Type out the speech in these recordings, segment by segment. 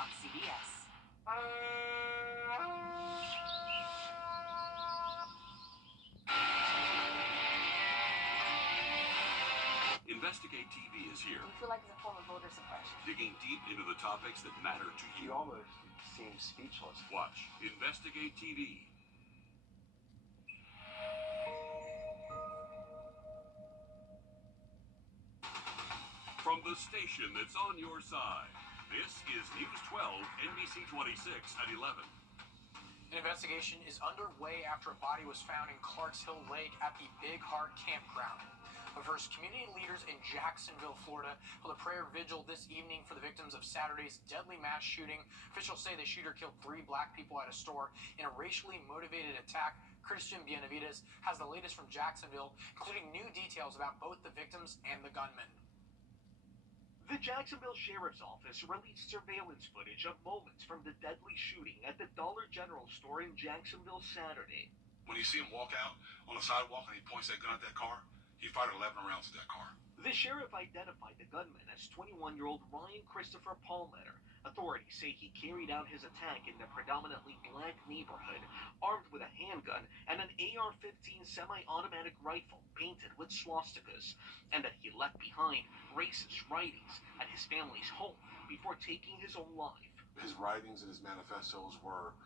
on CBS. Investigate TV is here. Do you feel like it's a form of voter suppression? Digging deep into the topics that matter to you. You almost seem speechless. Watch Investigate TV. From the station that's on your side, this is News 12, NBC 26 at 11. An investigation is underway after a body was found in Clarks Hill Lake at the Big Heart Campground. But first, community leaders in Jacksonville, Florida, held a prayer vigil this evening for the victims of Saturday's deadly mass shooting. Officials say the shooter killed 3 black people at a store in a racially motivated attack. Christian Benavides has the latest from Jacksonville, including new details about both the victims and the gunman. The Jacksonville Sheriff's Office released surveillance footage of moments from the deadly shooting at the Dollar General store in Jacksonville Saturday. When you see him walk out on the sidewalk and he points that gun at that car, he fired 11 rounds at that car. The sheriff identified the gunman as 21-year-old Ryan Christopher Palmetter. Authorities say he carried out his attack in the predominantly black neighborhood, armed with a handgun and an AR-15 semi-automatic rifle painted with swastikas, and that he left behind racist writings at his family's home before taking his own life. His writings and his manifestos were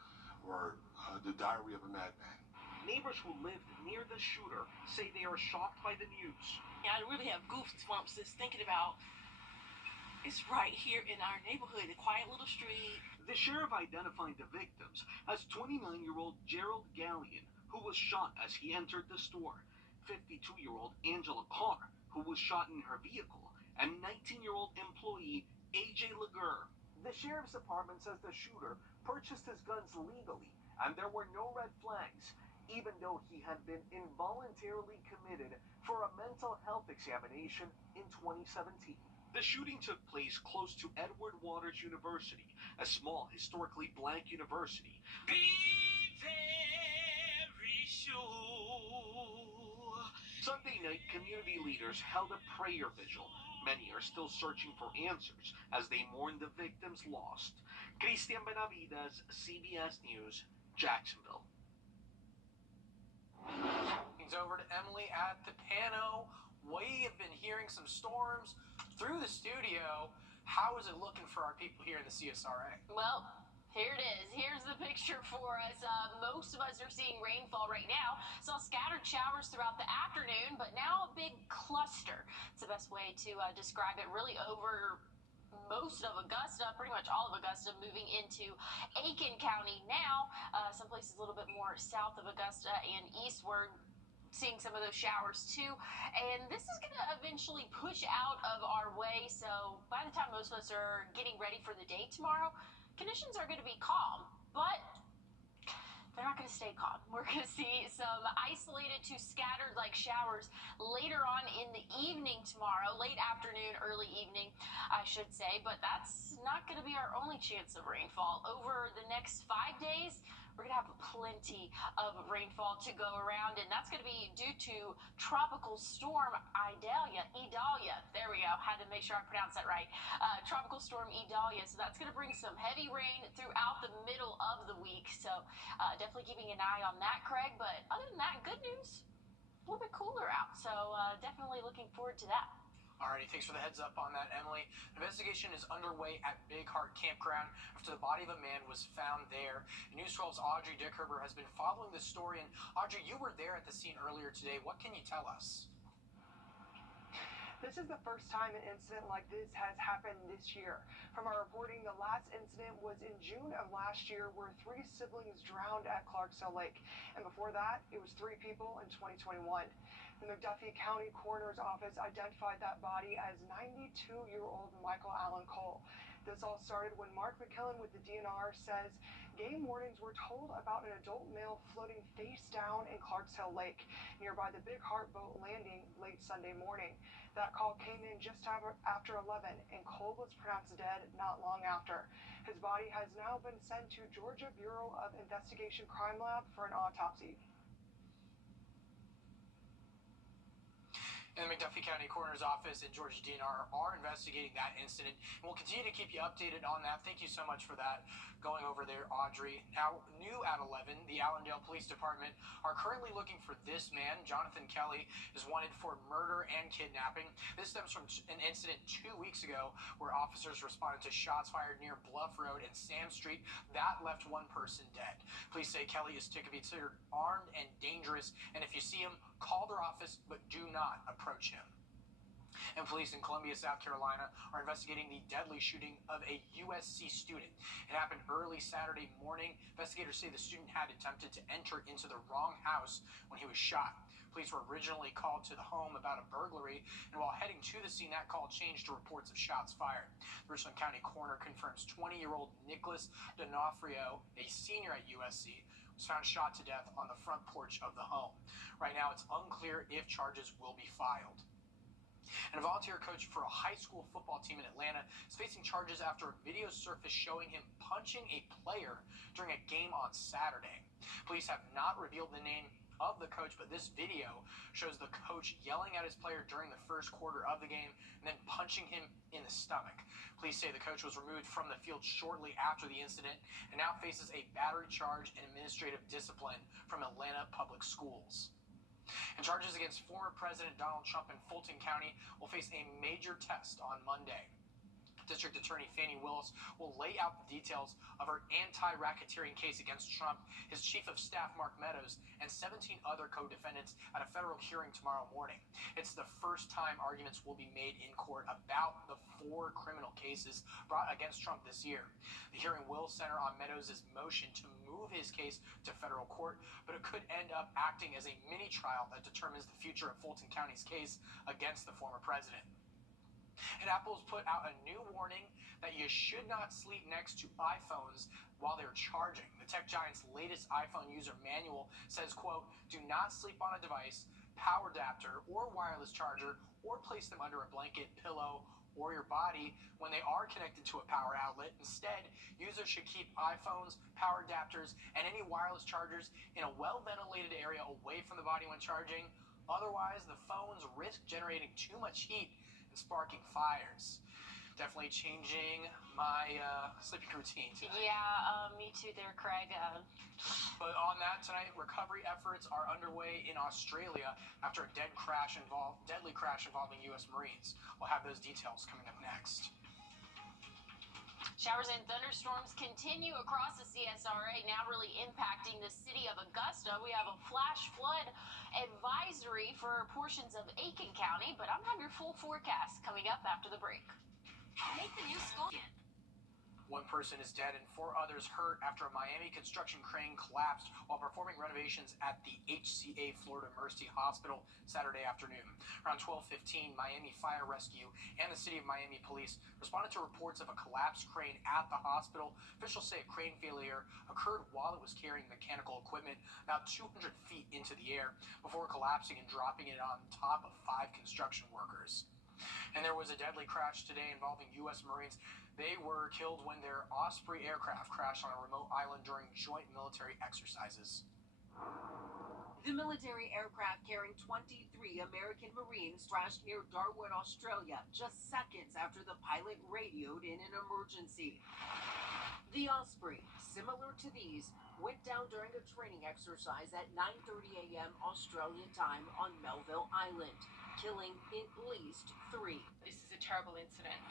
the diary of a madman. Neighbors who lived near the shooter say they are shocked by the news. I really have goosebumps just thinking about it's right here in our neighborhood, a quiet little street. The sheriff identified the victims as 29-year-old Gerald Gallion, who was shot as he entered the store, 52-year-old Angela Carr, who was shot in her vehicle, and 19-year-old employee A.J. Laguerre. The sheriff's department says the shooter purchased his guns legally, and there were no red flags, even though he had been involuntarily committed for a mental health examination in 2017. The shooting took place close to Edward Waters University, a small, historically black university. Be very sure. Sunday night, community leaders held a prayer vigil. Many are still searching for answers as they mourn the victims lost. Christian Benavides, CBS News, Jacksonville. It's over to Emily at the Pano. We have been hearing some storms through the studio. How is it looking for our people here in the CSRA? Well, here it is. Here's the picture for us. Most of us are seeing rainfall right now. Saw scattered showers throughout the afternoon, but now a big cluster. It's the best way to describe it. Really over most of Augusta, pretty much all of Augusta, moving into Aiken County now. Some places a little bit more south of Augusta and eastward, seeing some of those showers too. And this is going to eventually push out of our way. So by the time most of us are getting ready for the day tomorrow, conditions are going to be calm, but they're not going to stay calm. We're going to see some isolated to scattered like showers later on in the evening tomorrow, late afternoon, early evening, I should say. But that's not going to be our only chance of rainfall. Over the next 5 days, we're going to have plenty of rainfall to go around, and that's going to be due to Tropical Storm Idalia. There we go. Had to make sure I pronounced that right. Tropical Storm Idalia. So that's going to bring some heavy rain throughout the middle of the week. So definitely keeping an eye on that, Craig. But other than that, good news. A little bit cooler out. So definitely looking forward to that. Alrighty, thanks for the heads up on that, Emily. Investigation is underway at Big Heart Campground after the body of a man was found there. News 12's Audrey Dickerber has been following this story. And Audrey, you were there at the scene earlier today. What can you tell us? This is the first time an incident like this has happened this year. From our reporting, the last incident was in June of last year where 3 siblings drowned at Clarks Hill Lake. And before that, it was 3 people in 2021. The McDuffie County Coroner's Office identified that body as 92-year-old Michael Allen Cole. This all started when Mark McKillen with the DNR says game wardens were told about an adult male floating face down in Clarks Hill Lake, nearby the Big Heart boat landing late Sunday morning. That call came in just after 11, and Cole was pronounced dead not long after. His body has now been sent to Georgia Bureau of Investigation Crime Lab for an autopsy. And the McDuffie County Coroner's Office and Georgia DNR are investigating that incident. And we'll continue to keep you updated on that. Thank you so much for that, going over there, Audrey. Now, new at 11, the Allendale Police Department are currently looking for this man. Jonathan Kelly is wanted for murder and kidnapping. This stems from an incident 2 weeks ago where officers responded to shots fired near Bluff Road and Sam Street. That left one person dead. Police say Kelly is to be considered armed and dangerous, and if you see him, call their office, but do not approach him. And police in Columbia, South Carolina are investigating the deadly shooting of a USC student. It happened early Saturday morning. Investigators say the student had attempted to enter into the wrong house when he was shot. Police were originally called to the home about a burglary, and while heading to the scene, that call changed to reports of shots fired. The Richland County coroner confirms 20-year-old Nicholas D'Onofrio, a senior at USC, was found shot to death on the front porch of the home. Right now, it's unclear if charges will be filed. And a volunteer coach for a high school football team in Atlanta is facing charges after a video surfaced showing him punching a player during a game on Saturday. Police have not revealed the name of the coach, but this video shows the coach yelling at his player during the first quarter of the game and then punching him in the stomach. Police say the coach was removed from the field shortly after the incident and now faces a battery charge and administrative discipline from Atlanta Public Schools. And charges against former President Donald Trump in Fulton County will face a major test on Monday. District Attorney Fani Willis will lay out the details of her anti-racketeering case against Trump, his Chief of Staff Mark Meadows, and 17 other co-defendants at a federal hearing tomorrow morning. It's the first time arguments will be made in court about the 4 criminal cases brought against Trump this year. The hearing will center on Meadows' motion to move his case to federal court, but it could end up acting as a mini-trial that determines the future of Fulton County's case against the former president. And Apple's put out a new warning that you should not sleep next to iPhones while they're charging. The tech giant's latest iPhone user manual says, quote, do not sleep on a device, power adapter, or wireless charger, or place them under a blanket, pillow, or your body when they are connected to a power outlet. Instead, users should keep iPhones, power adapters, and any wireless chargers in a well-ventilated area away from the body when charging. Otherwise, the phones risk generating too much heat and sparking fires. Definitely changing my sleeping routine tonight. Yeah, me too there, Craig. But on that tonight, recovery efforts are underway in Australia after a deadly crash involving U.S. Marines. We'll have those details coming up next. Showers and thunderstorms continue across the CSRA, now really impacting the city of Augusta. We have a flash flood advisory for portions of Aiken County, but I'm going to have your full forecast coming up after the break. Make the new school again. 1 person is dead and 4 others hurt after a Miami construction crane collapsed while performing renovations at the HCA Florida Mercy Hospital Saturday afternoon. Around 12:15, Miami Fire Rescue and the City of Miami Police responded to reports of a collapsed crane at the hospital. Officials say a crane failure occurred while it was carrying mechanical equipment about 200 feet into the air before collapsing and dropping it on top of 5 construction workers. And there was a deadly crash today involving U.S. Marines. They were killed when their Osprey aircraft crashed on a remote island during joint military exercises. The military aircraft carrying 23 American Marines crashed near Darwin, Australia, just seconds after the pilot radioed in an emergency. The Osprey, similar to these, went down during a training exercise at 9:30 a.m. Australian time on Melville Island, killing at least 3. This is a terrible incident.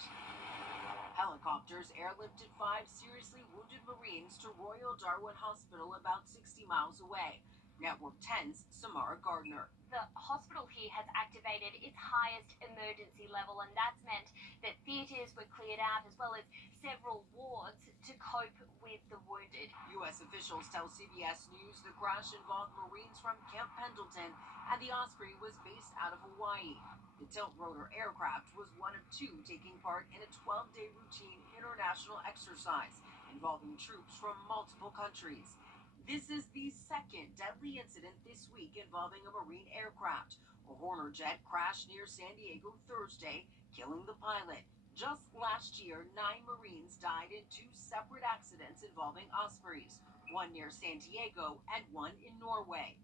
Helicopters airlifted 5 seriously wounded Marines to Royal Darwin Hospital about 60 miles away. Network 10's Samara Gardner. The hospital here has activated its highest emergency level, and that's meant that theatres were cleared out as well as several wards to cope with the wounded. U.S. officials tell CBS News the crash involved Marines from Camp Pendleton, and the Osprey was based out of Hawaii. The tilt-rotor aircraft was one of 2 taking part in a 12-day routine international exercise involving troops from multiple countries. This is the second deadly incident this week involving a Marine aircraft. A Horner jet crashed near San Diego Thursday, killing the pilot. Just last year, 9 Marines died in 2 separate accidents involving Ospreys, one near San Diego and one in Norway.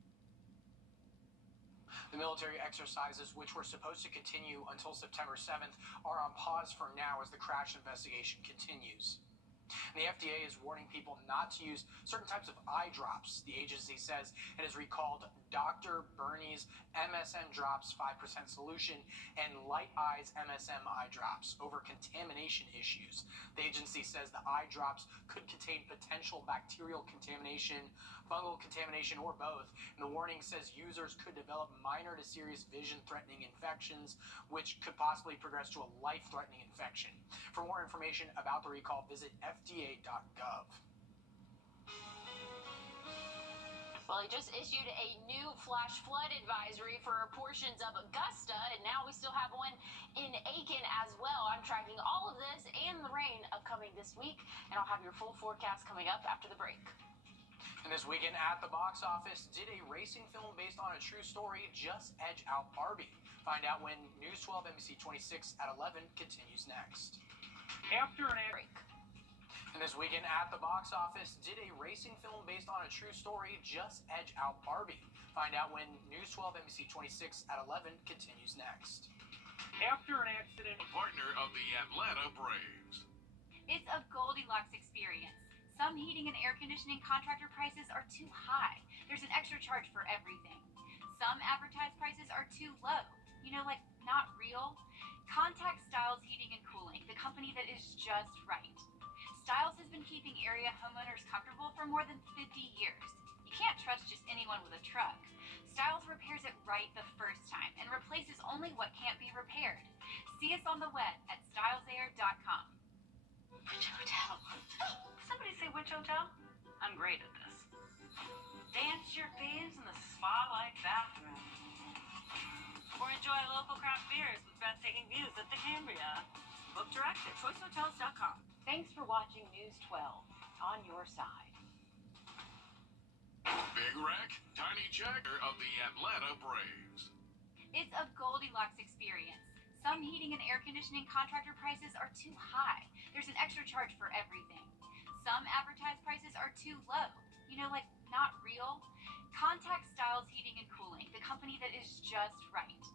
The military exercises, which were supposed to continue until September 7th, are on pause for now as the crash investigation continues. And the FDA is warning people not to use certain types of eye drops. The agency says it has recalled Dr. Bernie's MSM drops 5% solution and Light Eyes MSM eye drops over contamination issues. The agency says the eye drops could contain potential bacterial contamination, fungal contamination, or both. And the warning says users could develop minor to serious vision-threatening infections, which could possibly progress to a life-threatening infection. For more information about the recall, visit fda.gov. Well, he just issued a new flash flood advisory for portions of Augusta, and now we still have one in Aiken as well. I'm tracking all of this and the rain upcoming this week, and I'll have your full forecast coming up after the break. And this weekend at the box office, did a racing film based on a true story just edge out Barbie? Find out when News 12 NBC 26 at 11 continues next. After an break. And this weekend at the box office, did a racing film based on a true story just edge out Barbie? Find out when News 12 NBC 26 at 11 continues next. After an accident, Partner of the Atlanta Braves. It's a Goldilocks experience. Some heating and air conditioning contractor prices are too high. There's an extra charge for everything. Some advertised prices are too low. You know, like not real. Contact Styles Heating and Cooling, the company that is just right. Styles has been keeping area homeowners comfortable for more than 50 years. You can't trust just anyone with a truck. Styles repairs it right the first time and replaces only what can't be repaired. See us on the web at stylesair.com. Which hotel? Somebody say which hotel? I'm great at this. Dance your faves in the spa-like bathroom. Or enjoy local craft beers with breathtaking views at the Cambria. Book direct at choicehotels.com. Thanks for watching News 12 on your side. Big Wreck, Tiny Jagger of the Atlanta Braves. It's a Goldilocks experience. Some heating and air conditioning contractor prices are too high. There's an extra charge for everything. Some advertised prices are too low. You know, like not real. Contact Styles Heating and Cooling, the company that is just right.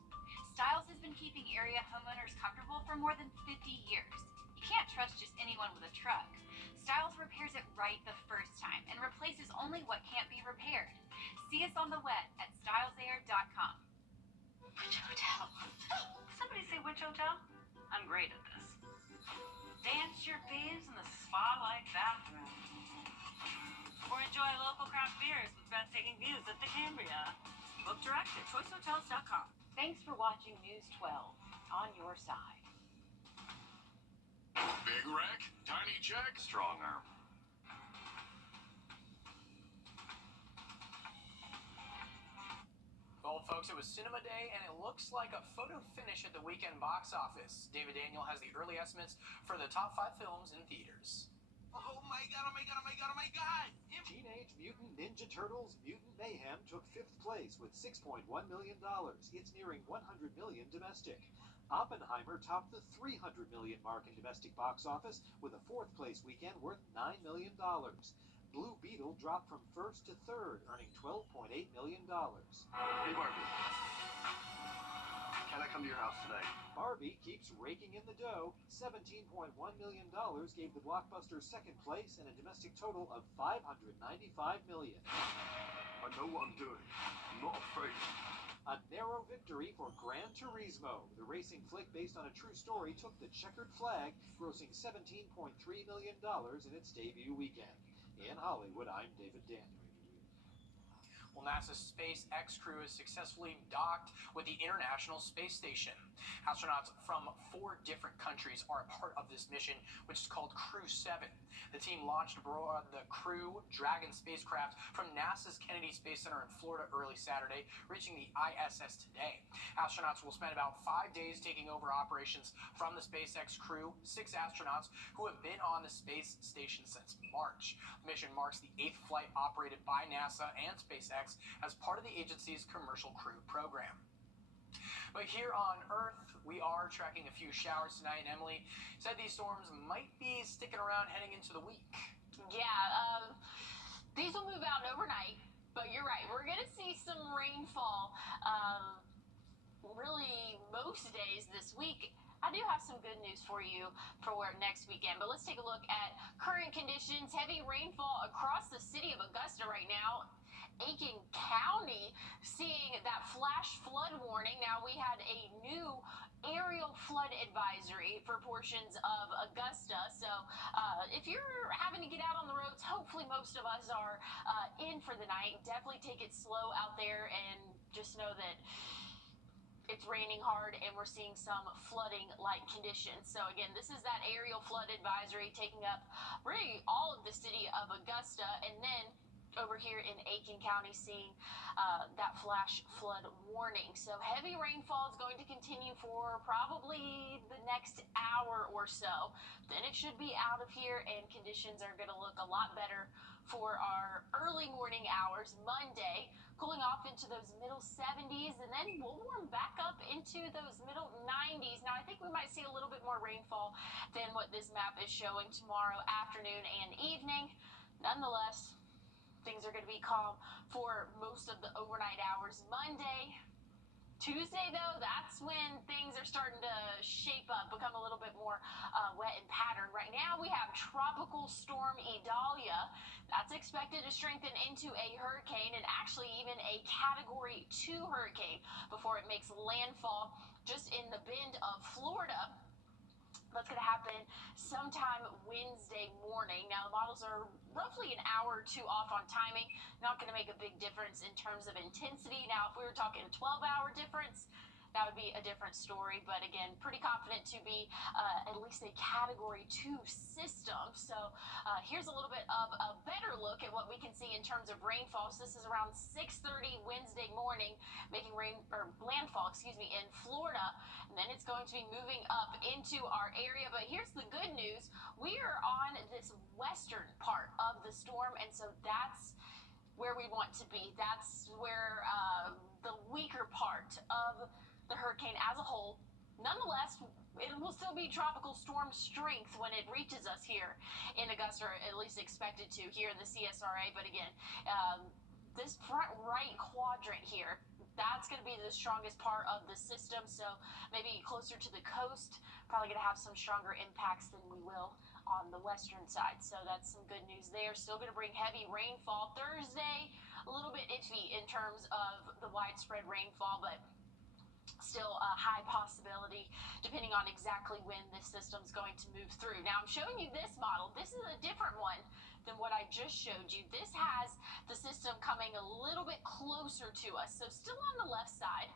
Styles has been keeping area homeowners comfortable for more than 50 years. You can't trust just anyone with a truck. Styles repairs it right the first time and replaces only what can't be repaired. See us on the web at stylesair.com. Which hotel? Somebody say which hotel? I'm great at this. Dance your faves in the spa-like bathroom. Or enjoy local craft beers with breathtaking views at the Cambria. Book direct at choicehotels.com. Thanks for watching News 12 on your side. Big Wreck, Tiny Jack, Strong arm. Well, folks, it was Cinema Day, and it looks like a photo finish at the weekend box office. David Daniel has the early estimates for the top 5 films in theaters. oh my god, oh my god, oh my god, oh my god! Teenage Mutant Ninja Turtles Mutant Mayhem took 5th place with $6.1 million. It's nearing $100 million domestic. Oppenheimer topped the $300 million mark in domestic box office with a 4th place weekend worth $9 million. Blue Beetle dropped from 1st to 3rd, earning $12.8 million. Hey, Barbie. Can I come to your house today? Barbie keeps raking in the dough. $17.1 million gave the blockbuster 2nd place and a domestic total of $595 million. I know what I'm doing. I'm not afraid. A narrow victory for Gran Turismo. The racing flick based on a true story took the checkered flag, grossing $17.3 million in its debut weekend. In Hollywood, I'm David Daniel. Well, NASA's SpaceX crew has successfully docked with the International Space Station. Astronauts from 4 different countries are a part of this mission, which is called Crew 7. The team launched aboard the Crew Dragon spacecraft from NASA's Kennedy Space Center in Florida early Saturday, reaching the ISS today. Astronauts will spend about 5 days taking over operations from the SpaceX crew, 6 astronauts who have been on the space station since March. The mission marks the 8th flight operated by NASA and SpaceX as part of the agency's Commercial Crew program. But here on Earth, we are tracking a few showers tonight. Emily said these storms might be sticking around heading into the week. Yeah, these will move out overnight. But you're right, we're going to see some rainfall really most days this week. I do have some good news for you for next weekend, but let's take a look at current conditions. Heavy rainfall across the city of Augusta right now. Aiken County seeing that flash flood warning. Now we had a new aerial flood advisory for portions of Augusta. So if you're having to get out on the roads, hopefully most of us are in for the night. Definitely take it slow out there and just know that it's raining hard and we're seeing some flooding like conditions. So again, this is that aerial flood advisory taking up really all of the city of Augusta, and then over here in Aiken County seeing that flash flood warning. So heavy rainfall is going to continue for probably the next hour or so. Then it should be out of here and conditions are going to look a lot better for our early morning hours. Monday, cooling off into those middle 70s, and then we'll warm back up into those middle 90s. Now, I think we might see a little bit more rainfall than what this map is showing tomorrow afternoon and evening. Nonetheless, things are going to be calm for most of the overnight hours. Monday, Tuesday, though, that's when things are starting to shape up, become a little bit more wet and patterned. Right now, we have Tropical Storm Idalia. That's expected to strengthen into a hurricane and actually even a Category 2 hurricane before it makes landfall just in the bend of Florida. That's going to happen sometime Wednesday morning. Now, the models are roughly an hour or two off on timing. Not going to make a big difference in terms of intensity. Now, if we were talking a 12-hour difference, that would be a different story. But again, pretty confident to be at least a Category 2 system. So here's a little bit of a better look at what we can see in terms of rainfall. So this is around 6:30 Wednesday morning, making landfall, in Florida. And then it's going to be moving up into our area. But here's the good news. We are on this western part of the storm, and so that's where we want to be. That's where the weaker part of the hurricane as a whole. Nonetheless, it will still be tropical storm strength when it reaches us here in Augusta, or at least expected to here in the CSRA. But again, this front right quadrant here, that's going to be the strongest part of the system. So maybe closer to the coast, probably going to have some stronger impacts than we will on the western side. So that's some good news there. Still going to bring heavy rainfall. Thursday, a little bit iffy in terms of the widespread rainfall, but still a high possibility depending on exactly when this system's going to move through. Now, I'm showing you this model. This is a different one than what I just showed you. This has the system coming a little bit closer to us. So still on the left side,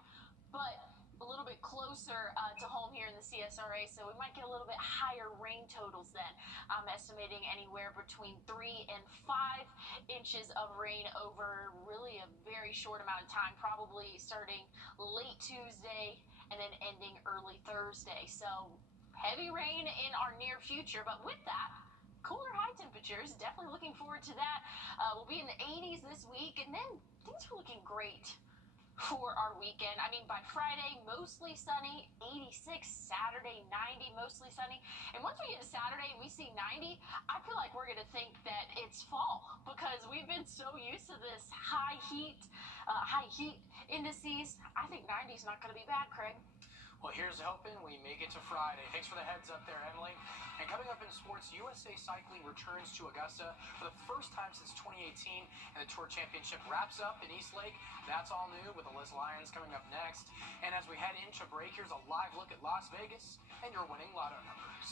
but a little bit closer to home here in the CSRA, so we might get a little bit higher rain totals then. I'm estimating anywhere between 3 and 5 inches of rain over really a very short amount of time, probably starting late Tuesday and then ending early Thursday. So heavy rain in our near future, but with that, cooler high temperatures. Definitely looking forward to that. We'll be in the 80s this week, and then things are looking great for our weekend. I mean, by Friday, mostly sunny, 86, Saturday, 90, mostly sunny. And once we get to Saturday and we see 90, I feel like we're going to think that it's fall because we've been so used to this high heat indices. I think 90 is not going to be bad, Craig. Well, here's hoping we make it to Friday. Thanks for the heads up there, Emily. And coming up in sports, USA Cycling returns to Augusta for the first time since 2018, and the Tour Championship wraps up in East Lake. That's all new with the Liz Lions coming up next. And as we head into break, here's a live look at Las Vegas and your winning lotto numbers.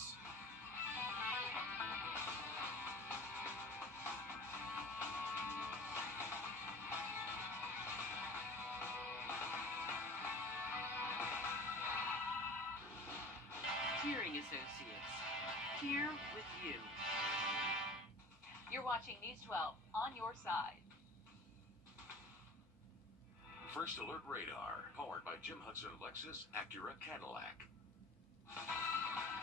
Hearing Associates, here with you. You're watching News 12 on your side. First Alert Radar, powered by Jim Hudson Lexus Acura Cadillac.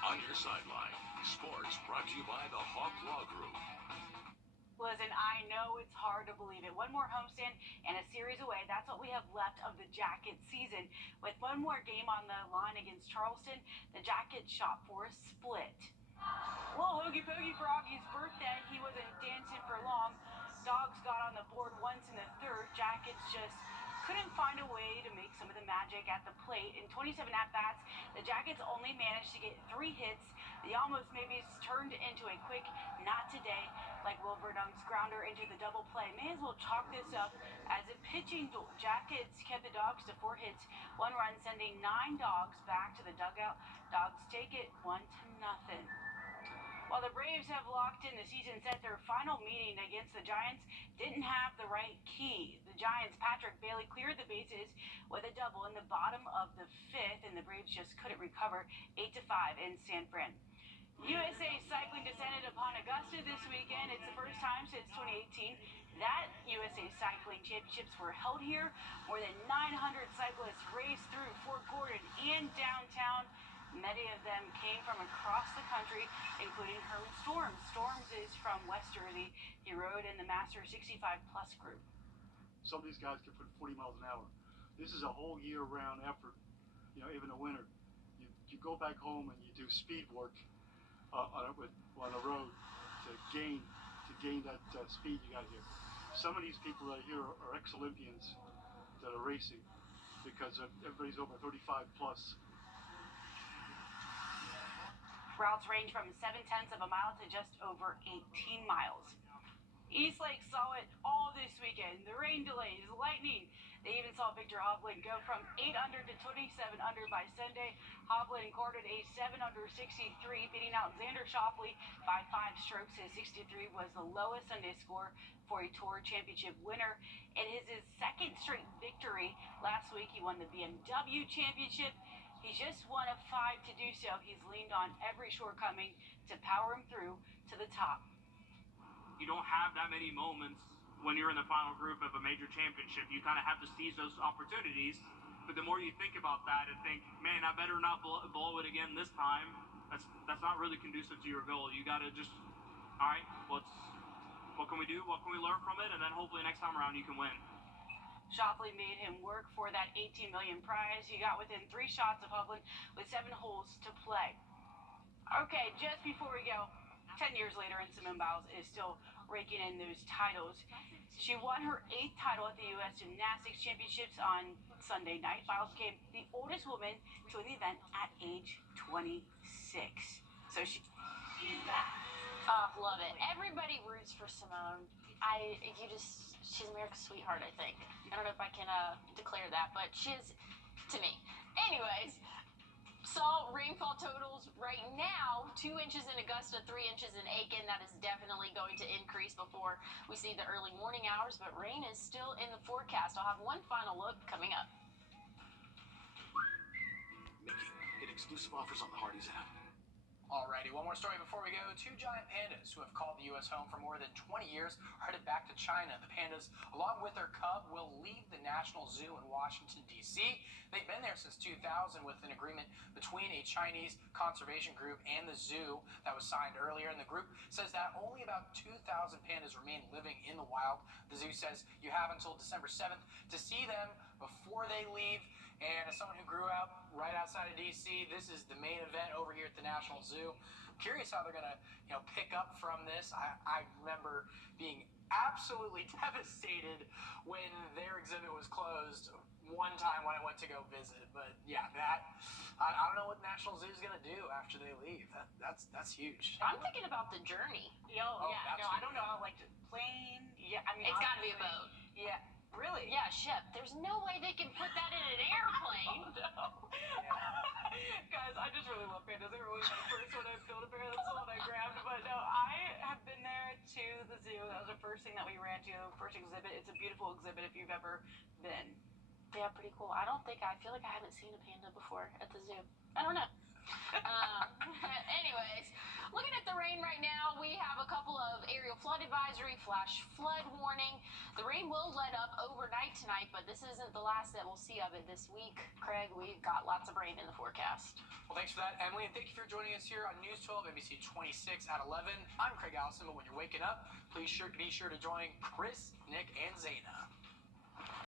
On your sideline, sports brought to you by the Hawk Law Group. Listen, I know it's hard to believe it. One more homestand and a series away. That's what we have left of the Jacket season. With one more game on the line against Charleston, the Jacket shot for a split. Well, hokey pokey for Augie's birthday. He wasn't dancing for long. Dogs got on the board once in the third. Jackets just couldn't find a way to make some of the magic at the plate. In 27 at-bats, the Jackets only managed to get 3 hits. The almost maybes turned into a quick not today, like Wrdw's grounder into the double play. May as well chalk this up as a pitching duel. Jackets kept the Dogs to 4 hits, 1 run, sending 9 Dogs back to the dugout. Dogs take it 1-0. While the Braves have locked in the season set, their final meeting against the Giants didn't have the right key. The Giants' Patrick Bailey cleared the bases with a double in the bottom of the 5th, and the Braves just couldn't recover 8-5 in San Fran. USA Cycling descended upon Augusta this weekend. It's the first time since 2018 that USA Cycling Championships were held here. More than 900 cyclists raced through Fort Gordon and downtown. Many of them came from across the country, including Herman Storms. Storms is from West Jersey. He rode in the Master 65 Plus group. Some of these guys can put 40 miles an hour. This is a whole year-round effort. Even in the winter, you go back home and you do speed work on the road to gain that speed you got here. Some of these people that are here are ex-Olympians that are racing because everybody's over 35 plus. Routes range from 0.7 miles to just over 18 miles. Eastlake saw it all this weekend. The rain delays, lightning. They even saw Victor Hovland go from 8 under to 27 under by Sunday. Hovland recorded a 7 under 63, beating out Xander Schauffele by 5 strokes. His 63 was the lowest Sunday score for a Tour Championship winner. In his second straight victory last week, he won the BMW Championship. He's just one of 5 to do so. He's leaned on every shortcoming to power him through to the top. You don't have that many moments when you're in the final group of a major championship. You kind of have to seize those opportunities. But the more you think about that and think, man, I better not blow it again this time, that's not really conducive to your goal. You got to just, all right, what can we do? What can we learn from it? And then hopefully next time around you can win. Schauffele made him work for that $18 million prize. He got within 3 shots of Hovland with 7 holes to play. Okay, just before we go, 10 years later, and Simone Biles is still raking in those titles. She won her 8th title at the U.S. Gymnastics Championships on Sunday night. Biles became the oldest woman to win the event at age 26. So she's back. Oh, love it. Everybody roots for Simone. She's America's sweetheart, I think. I don't know if I can declare that, but she is to me. Anyways, saw rainfall totals right now, 2 inches in Augusta, 3 inches in Aiken. That is definitely going to increase before we see the early morning hours, but rain is still in the forecast. I'll have one final look coming up. Mickey, get exclusive offers on the Hardee's app. Alrighty, one more story before we go. 2 giant pandas who have called the U.S. home for more than 20 years are headed back to China. The pandas, along with their cub, will leave the National Zoo in Washington, D.C. They've been there since 2000 with an agreement between a Chinese conservation group and the zoo that was signed earlier. And the group says that only about 2,000 pandas remain living in the wild. The zoo says you have until December 7th to see them before they leave. And as someone who grew up right outside of D.C., this is the main event over here at the National Zoo. I'm curious how they're going to, pick up from this. I remember being absolutely devastated when their exhibit was closed one time when I went to go visit. But yeah, I don't know what National Zoo is going to do after they leave. That's huge. I'm thinking about the journey. I don't know, like plane. Yeah, I mean, it's got to be a boat. Yeah. Really? Yeah, ship. There's no way they can put that in an airplane. No. Guys, I just really love pandas. They were really my first one I built a pair. That's the one I grabbed. But no, I have been there to the zoo. That was the first thing that we ran to, first exhibit. It's a beautiful exhibit if you've ever been. Yeah, pretty cool. I feel like I haven't seen a panda before at the zoo. I don't know. Anyways, looking at the rain right now, we have a couple of aerial flood advisory, flash flood warning. The rain will let up overnight tonight, but this isn't the last that we'll see of it this week. Craig, we've got lots of rain in the forecast. Well, thanks for that, Emily, and thank you for joining us here on News 12 NBC 26 at 11. I'm Craig Allison, but when you're waking up, please be sure to join Chris, Nick, and Zaina.